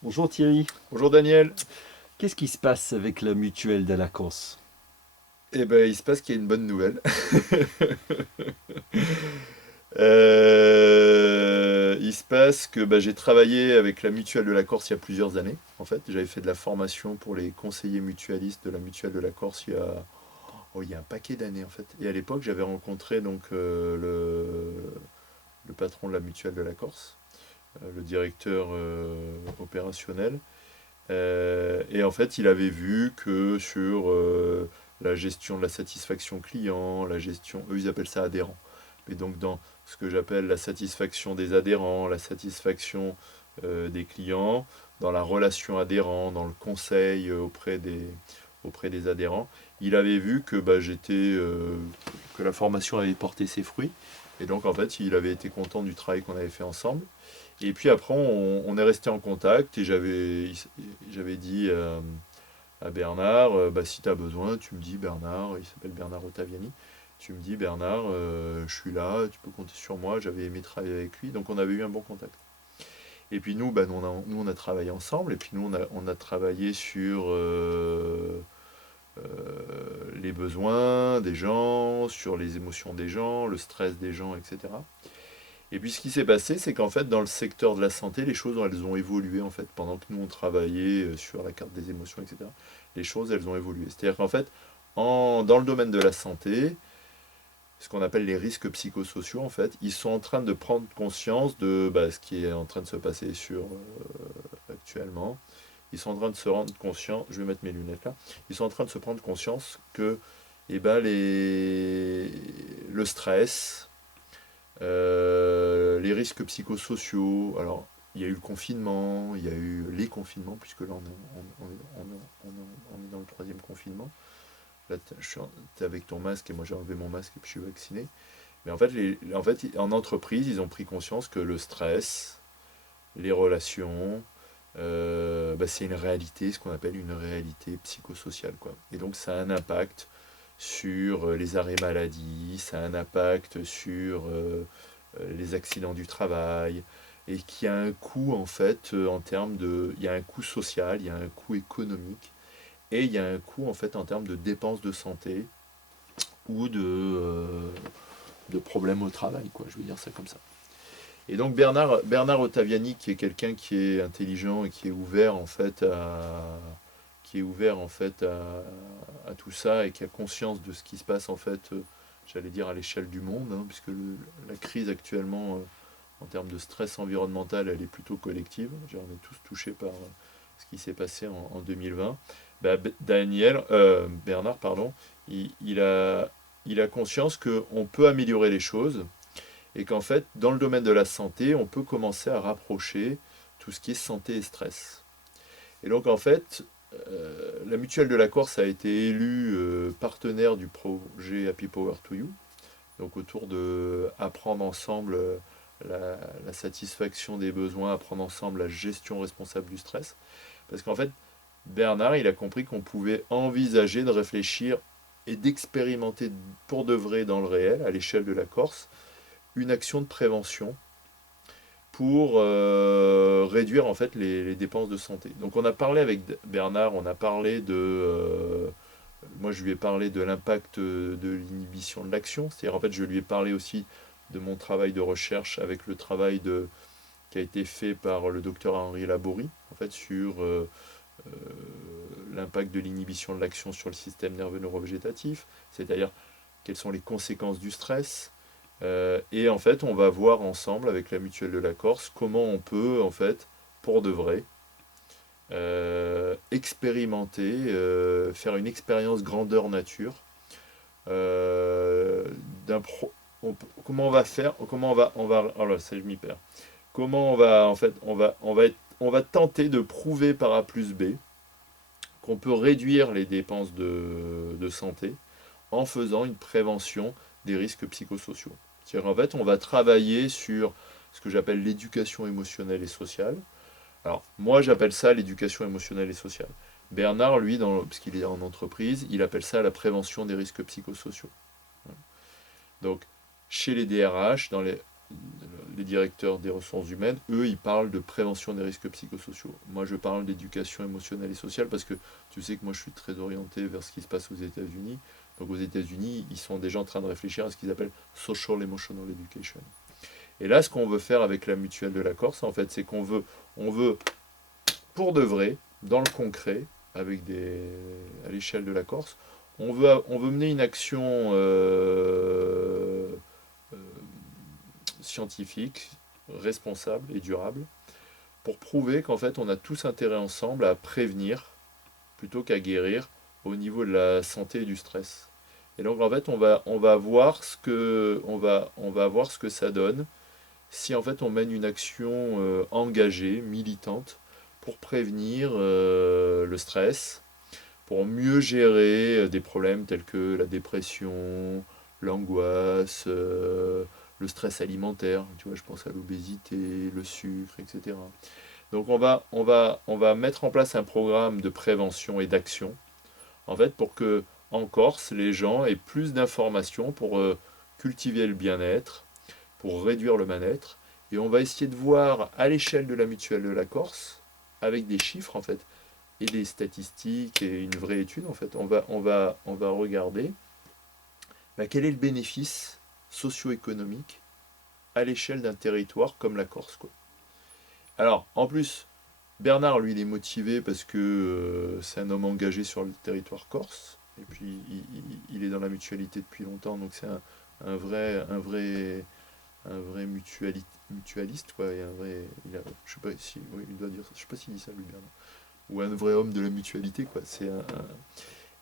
Bonjour Thierry, Bonjour Daniel. qu'est-ce qui se passe avec la mutuelle de la Corse? Eh ben, il se passe qu'il y a une bonne nouvelle. Il se passe que j'ai travaillé avec la Mutuelle de la Corse il y a plusieurs années. En fait, j'avais fait de la formation pour les conseillers mutualistes de la Mutuelle de la Corse il y a un paquet d'années en fait. Et à l'époque, j'avais rencontré donc le patron de la Mutuelle de la Corse, le directeur opérationnel. Et en fait, il avait vu que sur la gestion de la satisfaction client, la gestion, eux ils appellent ça adhérent. Mais donc dans ce que j'appelle la satisfaction des adhérents, la satisfaction des clients, dans la relation adhérent, dans le conseil auprès des adhérents, il avait vu que que la formation avait porté ses fruits. Et donc en fait, il avait été content du travail qu'on avait fait ensemble. Et puis après, on est resté en contact et j'avais dit à Bernard, si tu as besoin, tu me dis Bernard, il s'appelle Bernard Ottaviani, tu me dis Bernard, je suis là, tu peux compter sur moi, j'avais aimé travailler avec lui, donc on avait eu un bon contact. Et puis nous, nous, on a travaillé ensemble, et puis nous on a travaillé sur les besoins des gens, sur les émotions des gens, le stress des gens, etc. Et puis ce qui s'est passé, c'est qu'en fait, dans le secteur de la santé, les choses, elles ont évolué en fait. Pendant que nous, on travaillait sur la carte des émotions, etc., les choses, elles ont évolué. C'est-à-dire qu'en fait, dans le domaine de la santé, ce qu'on appelle les risques psychosociaux, en fait, ils sont en train de prendre conscience de ce qui est en train de se passer actuellement. Ils sont en train de se rendre conscient, je vais mettre mes lunettes là, ils sont en train de se prendre conscience que le stress, les risques psychosociaux. Alors, il y a eu le confinement, il y a eu les confinements, puisque là, on est dans le troisième confinement. Là, t'es avec ton masque et moi j'ai enlevé mon masque et puis je suis vacciné. Mais en fait, en entreprise, ils ont pris conscience que le stress, les relations, c'est une réalité, ce qu'on appelle une réalité psychosociale, quoi. Et donc, ça a un impact sur les arrêts maladie, ça a un impact sur les accidents du travail, et qui a un coût en fait en termes de... Il y a un coût social, il y a un coût économique, et il y a un coût en fait en termes de dépenses de santé ou de problèmes au travail, quoi, je veux dire ça comme ça. Et donc Bernard Ottaviani, qui est quelqu'un qui est intelligent et qui est ouvert en fait à tout ça et qui a conscience de ce qui se passe en fait, j'allais dire à l'échelle du monde, hein, puisque la crise actuellement en termes de stress environnemental, elle est plutôt collective. On est tous touchés par ce qui s'est passé en 2020. Bernard, pardon, il a conscience qu'on peut améliorer les choses et qu'en fait, dans le domaine de la santé, on peut commencer à rapprocher tout ce qui est santé et stress. Et donc, en fait, la Mutuelle de la Corse a été élue partenaire du projet Happy Power to You, donc autour de apprendre ensemble la satisfaction des besoins, apprendre ensemble la gestion responsable du stress. Parce qu'en fait, Bernard, il a compris qu'on pouvait envisager de réfléchir et d'expérimenter pour de vrai dans le réel, à l'échelle de la Corse, une action de prévention pour réduire en fait les dépenses de santé. Donc on a parlé avec Bernard, on a parlé de... moi je lui ai parlé de l'impact de l'inhibition de l'action, c'est-à-dire en fait je lui ai parlé aussi de mon travail de recherche avec le travail qui a été fait par le docteur Henri Laborie, en fait sur euh, l'impact de l'inhibition de l'action sur le système nerveux neurovégétatif, c'est-à-dire quelles sont les conséquences du stress, et en fait, on va voir ensemble avec la Mutuelle de la Corse comment on peut, en fait, pour de vrai, expérimenter, faire une expérience grandeur nature. euh, d'un pro- comment on va faire, oh là, ça je m'y perds. Comment on va, en fait, on va tenter de prouver par A plus B qu'on peut réduire les dépenses de santé en faisant une prévention des risques psychosociaux. C'est-à-dire en fait, on va travailler sur ce que j'appelle l'éducation émotionnelle et sociale. Alors, moi, j'appelle ça l'éducation émotionnelle et sociale. Bernard, lui, puisqu'il est en entreprise, il appelle ça la prévention des risques psychosociaux. Donc, chez les DRH, les directeurs des ressources humaines, eux, ils parlent de prévention des risques psychosociaux. Moi, je parle d'éducation émotionnelle et sociale parce que tu sais que moi, je suis très orienté vers ce qui se passe aux États-Unis. Donc, aux États-Unis, ils sont déjà en train de réfléchir à ce qu'ils appellent Social Emotional Education. Et là, ce qu'on veut faire avec la mutuelle de la Corse, en fait, c'est on veut, pour de vrai, dans le concret, à l'échelle de la Corse, on veut mener une action euh, scientifique, responsable et durable, pour prouver qu'en fait on a tous intérêt ensemble à prévenir plutôt qu'à guérir au niveau de la santé et du stress. Et donc en fait on va voir on va voir ce que ça donne si en fait on mène une action engagée, militante, pour prévenir le stress, pour mieux gérer des problèmes tels que la dépression, l'angoisse, le stress alimentaire, tu vois, je pense à l'obésité, le sucre, etc. Donc on va mettre en place un programme de prévention et d'action, en fait, pour que en Corse, les gens aient plus d'informations pour cultiver le bien-être, pour réduire le mal-être, et on va essayer de voir à l'échelle de la mutuelle de la Corse, avec des chiffres en fait, et des statistiques et une vraie étude en fait, on va regarder quel est le bénéfice socio-économique à l'échelle d'un territoire comme la Corse, quoi. Alors, en plus, Bernard, lui, il est motivé parce que c'est un homme engagé sur le territoire corse. Et puis, il est dans la mutualité depuis longtemps, donc c'est un vrai mutualiste, quoi. Et un vrai, je sais pas si, oui, il doit dire ça. Je sais pas s'il dit ça, lui, Bernard. Ou un vrai homme de la mutualité, quoi.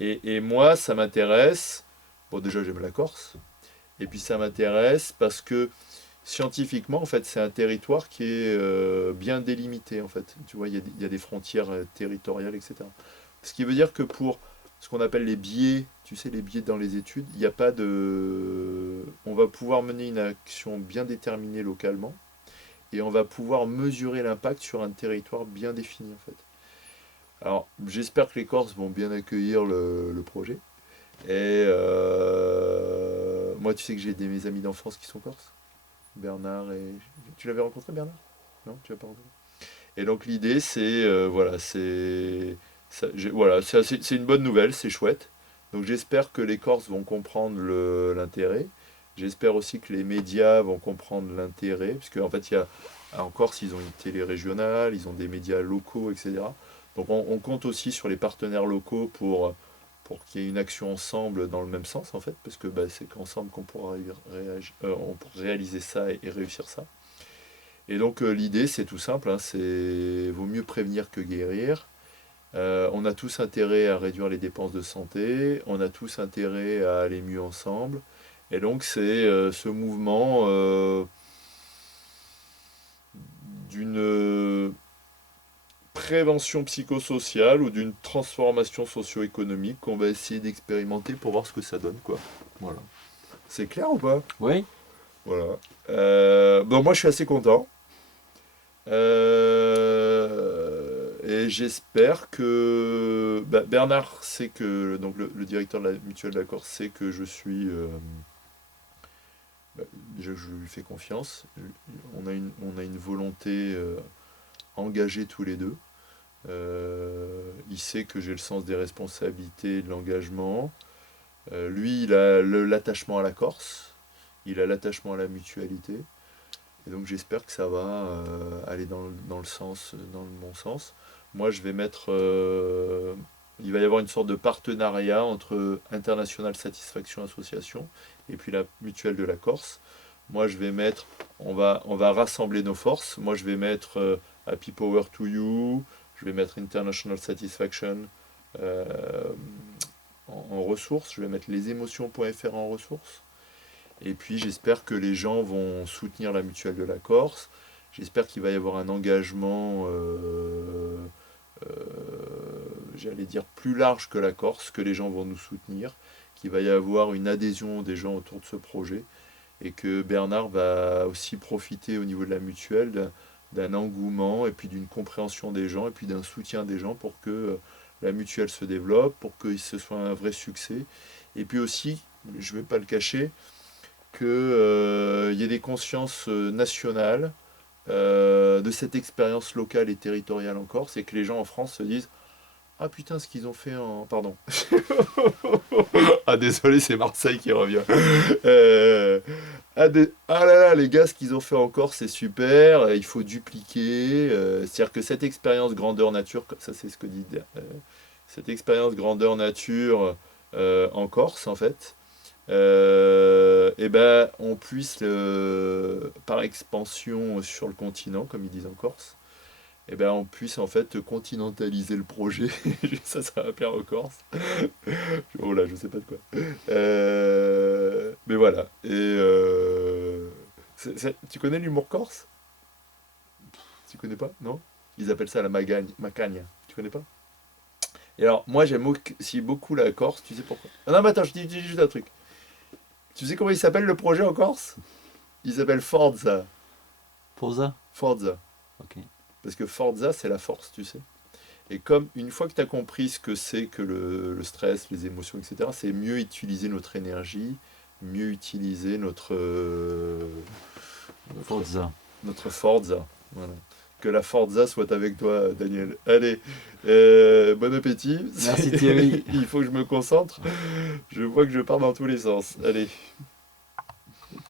Et moi, ça m'intéresse. Bon, déjà, j'aime la Corse. Et puis, ça m'intéresse parce que scientifiquement, en fait, c'est un territoire qui est bien délimité, en fait. Tu vois, il y a des frontières territoriales, etc. Ce qui veut dire que pour ce qu'on appelle les biais, tu sais, les biais dans les études, il n'y a pas de... On va pouvoir mener une action bien déterminée localement et on va pouvoir mesurer l'impact sur un territoire bien défini, en fait. Alors, j'espère que les Corses vont bien accueillir le projet. Et moi, tu sais que j'ai mes amis d'enfance qui sont corses. Bernard et... Tu l'avais rencontré, Bernard? Non, tu l'as pas rencontré. Et donc l'idée, c'est... voilà, voilà, c'est une bonne nouvelle, c'est chouette. Donc j'espère que les Corses vont comprendre l'intérêt. J'espère aussi que les médias vont comprendre l'intérêt, puisque en fait, en Corse, ils ont une télé régionale, ils ont des médias locaux, etc. Donc on compte aussi sur les partenaires locaux pour qu'il y ait une action ensemble dans le même sens, en fait, parce que bah, c'est qu'ensemble qu'on pourra on pourra réaliser ça et réussir ça. Et donc l'idée, c'est tout simple, hein, c'est vaut mieux prévenir que guérir. On a tous intérêt à réduire les dépenses de santé, on a tous intérêt à aller mieux ensemble. Et donc c'est ce mouvement d'une prévention psychosociale ou d'une transformation socio-économique qu'on va essayer d'expérimenter pour voir ce que ça donne, quoi. Voilà. C'est clair ou pas? Oui, Voilà. Bon, moi je suis assez content. Et j'espère que Bernard sait que, donc le directeur de la mutuelle de la Corse sait que je suis, déjà je lui fais confiance. On a une volonté engagée tous les deux. Il sait que j'ai le sens des responsabilités et de l'engagement. Lui, il a l'attachement à la Corse, il a l'attachement à la mutualité. Et donc j'espère que ça va aller dans le sens, dans le bon sens. Moi, je vais mettre, il va y avoir une sorte de partenariat entre International Satisfaction Association et puis la mutuelle de la Corse. Moi, je vais mettre, on va rassembler nos forces. Moi, je vais mettre Happy Power to You, je vais mettre International Satisfaction euh, en ressources, je vais mettre lesémotions.fr en ressources. Et puis j'espère que les gens vont soutenir la mutuelle de la Corse. J'espère qu'il va y avoir un engagement, euh, j'allais dire, plus large que la Corse, que les gens vont nous soutenir, qu'il va y avoir une adhésion des gens autour de ce projet, et que Bernard va aussi profiter au niveau de la mutuelle d'un engouement, et puis d'une compréhension des gens, et puis d'un soutien des gens pour que la mutuelle se développe, pour que ce soit un vrai succès. Et puis aussi, je ne vais pas le cacher, qu'il y ait des consciences nationales de cette expérience locale et territoriale en Corse, et que les gens en France se disent ah putain, ce qu'ils ont fait en... Pardon. Ah désolé, c'est Marseille qui revient. Ah là là, les gars, ce qu'ils ont fait en Corse, c'est super, il faut dupliquer. C'est-à-dire que cette expérience grandeur nature, ça c'est ce que dit... cette expérience grandeur nature en Corse, en fait, et ben, on puisse, par expansion sur le continent, comme ils disent en Corse, et ben, on puisse en fait continentaliser le projet. Ça va plaire en Corse. Oh là, je sais pas de quoi. Mais voilà. Et tu connais l'humour corse? Tu connais pas? Non? Ils appellent ça la macagne. Tu connais pas? Et alors, moi, j'aime aussi beaucoup la Corse. Tu sais pourquoi? Ah non, mais attends, je dis juste un truc. Tu sais comment il s'appelle le projet en Corse? Il s'appelle Forza. Posa? Forza. Ok. Parce que Forza, c'est la force, tu sais. Et comme une fois que tu as compris ce que c'est que le stress, les émotions, etc., c'est mieux utiliser notre énergie, mieux utiliser Forza. notre Forza. Voilà. Que la Forza soit avec toi, Daniel. Allez, bon appétit. Merci Thierry. Il faut que je me concentre. Je vois que je pars dans tous les sens. Allez.